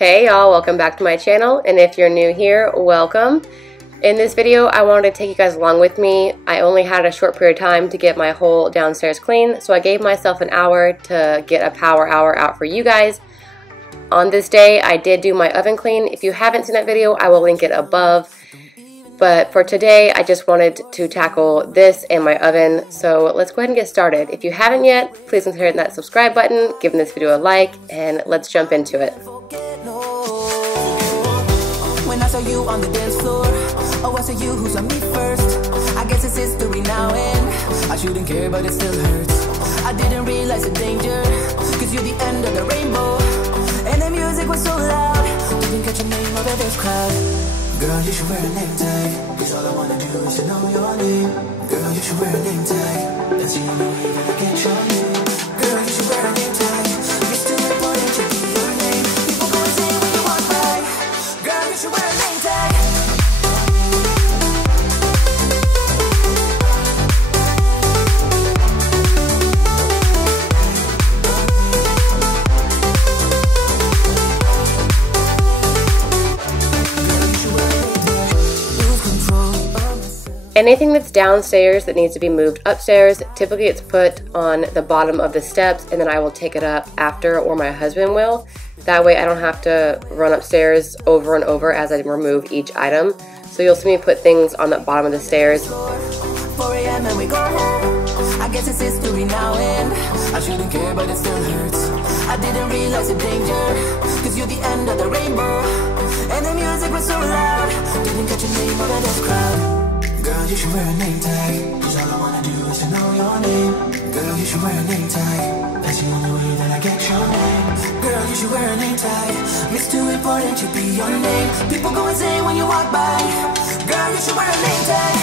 Hey y'all, welcome back to my channel, and if you're new here, welcome. In this video, I wanted to take you guys along with me. I only had a short period of time to get my whole downstairs clean, so I gave myself an hour to get a power hour out for you guys. On this day, I did do my oven clean. If you haven't seen that video, I will link it above. But for today, I just wanted to tackle this and my oven, so let's go ahead and get started. If you haven't yet, please consider hitting that subscribe button, giving this video a like, and let's jump into it. When I saw you on the dance floor, oh, I saw you who's on me first. I guess it's history now, and I shouldn't care, but it still hurts. I didn't realize the danger, cause you're the end of the rainbow, and the music was so loud. Didn't catch your name over this crowd. Girl, you should wear a name tag, cause all I wanna do is to know your name. Girl, you should wear a name tag, that's the only way that I get your name. Girl, you should wear a name tag, it's too important to be your name. People go insane when you walk by. Girl, you should wear a name tag. Anything that's downstairs that needs to be moved upstairs, typically it's put on the bottom of the steps, and then I will take it up after, or my husband will. That way I don't have to run upstairs over and over as I remove each item. So you'll see me put things on the bottom of the stairs. 4 a.m. and we go home. I guess it's history now, and I shouldn't care, but it still hurts. I didn't realize the danger, cause you're the end of the rainbow, and the music was so loud. Didn't catch your name out of this crowd. Girl, you should wear a name tag, cause all I wanna do is to know your name. Girl, you should wear a name tag, that's the only way that I get your name. Girl, you should wear a name tag, it's too important to be your name. People go insane when you walk by. Girl, you should wear a name tag.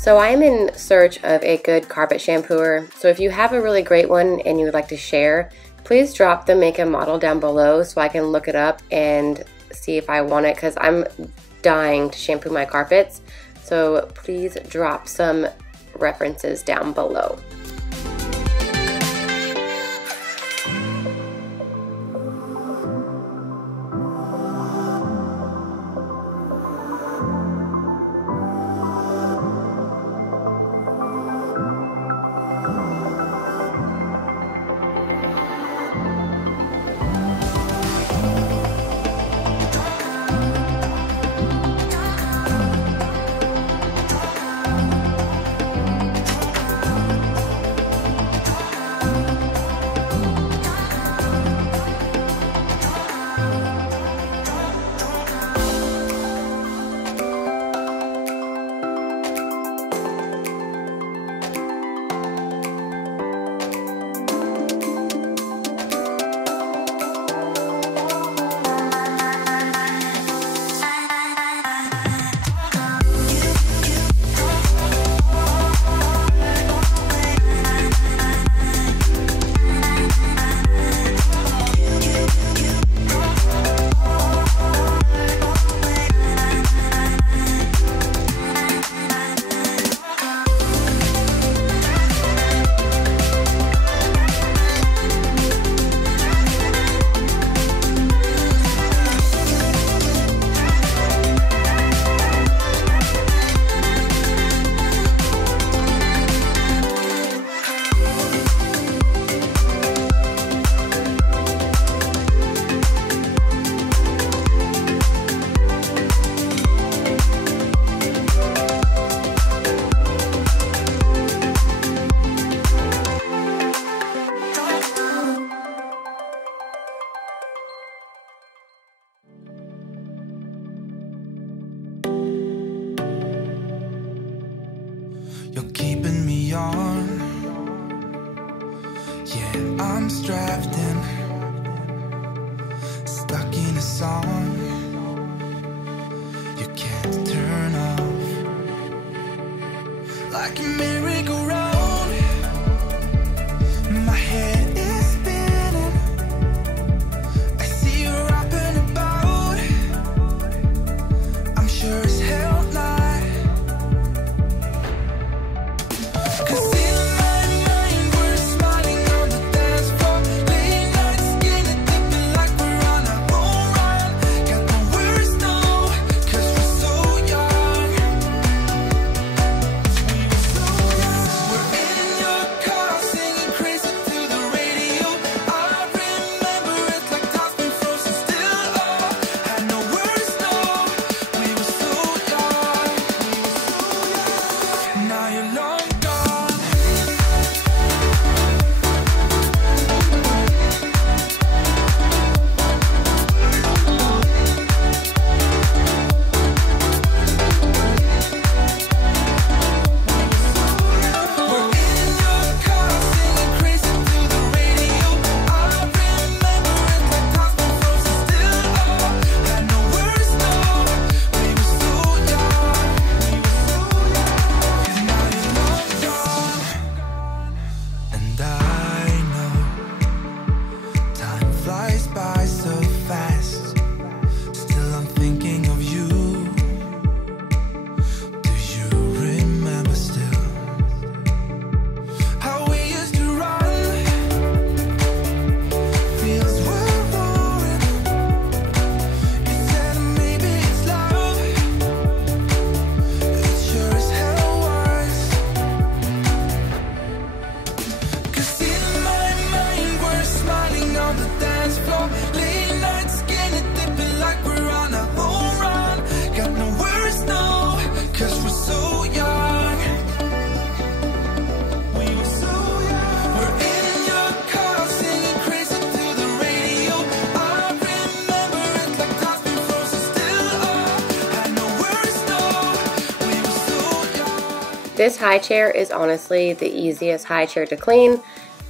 So I am in search of a good carpet shampooer. So if you have a really great one and you would like to share, please drop the make and model down below so I can look it up and see if I want it, because I'm dying to shampoo my carpets. So please drop some references down below. you're keeping me on. Yeah, I'm strapped in, stuck in a song you can't turn off. Like a merry-go-round, my head is spinning. I see you rapping about, I'm sure as hell not. 'Cause in my mind we're smiling on the dance floor, late night skinny dipping like we're on a home run. Got no words, no, 'cause we're so young. We're in your car singing crazy to the radio. I remember it like time's been frozen still. Oh, had no words, no, we were so young. Now you're long gone. We're in your car singing crazy to the radio. I remember it like time's been frozen still. Oh, had no words, no, we were so young. Now you're long gone. And I know time flies by so fast. Still I'm thinking of you. Do you remember still how we used to run? Fields were roaring. You said maybe it's love. It sure as hell was. 'Cause in my mind we're smiling on the dance floor, late night skinny dipping like we're on a home run. Got no words, no, 'cause we're so young. We were so young. We're in your car singing crazy to the radio. I remember it like time's been frozen still. Oh, had no words, no, we were so young. This high chair is honestly the easiest high chair to clean.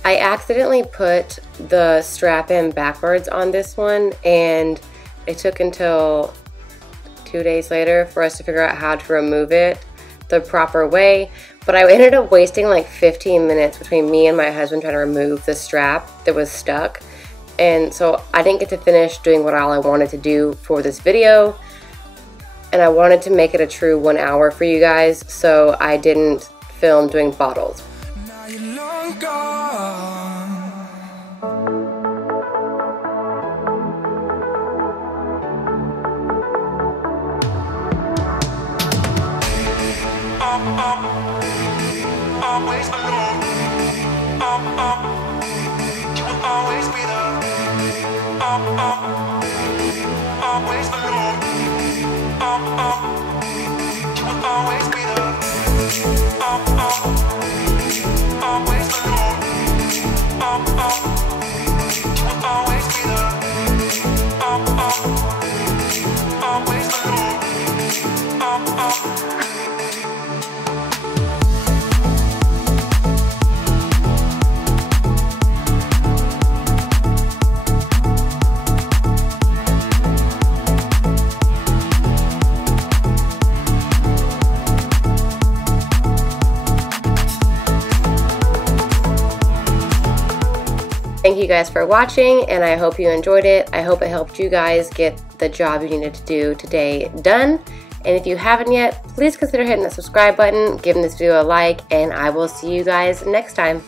I accidentally put the strap in backwards on this one, and it took until 2 days later for us to figure out how to remove it the proper way. But I ended up wasting like 15 minutes between me and my husband trying to remove the strap that was stuck. And so I didn't get to finish doing what all I wanted to do for this video. And I wanted to make it a true 1 hour for you guys, so I didn't film doing bottles. Now you're long gone. Always alone. You will always be there. Always alone. You will always be there. Always alone. You will always be there. Always alone. Thank you guys for watching, and I hope you enjoyed it. I hope it helped you guys get the job you needed to do today done. And if you haven't yet, please consider hitting the subscribe button, giving this video a like, and I will see you guys next time.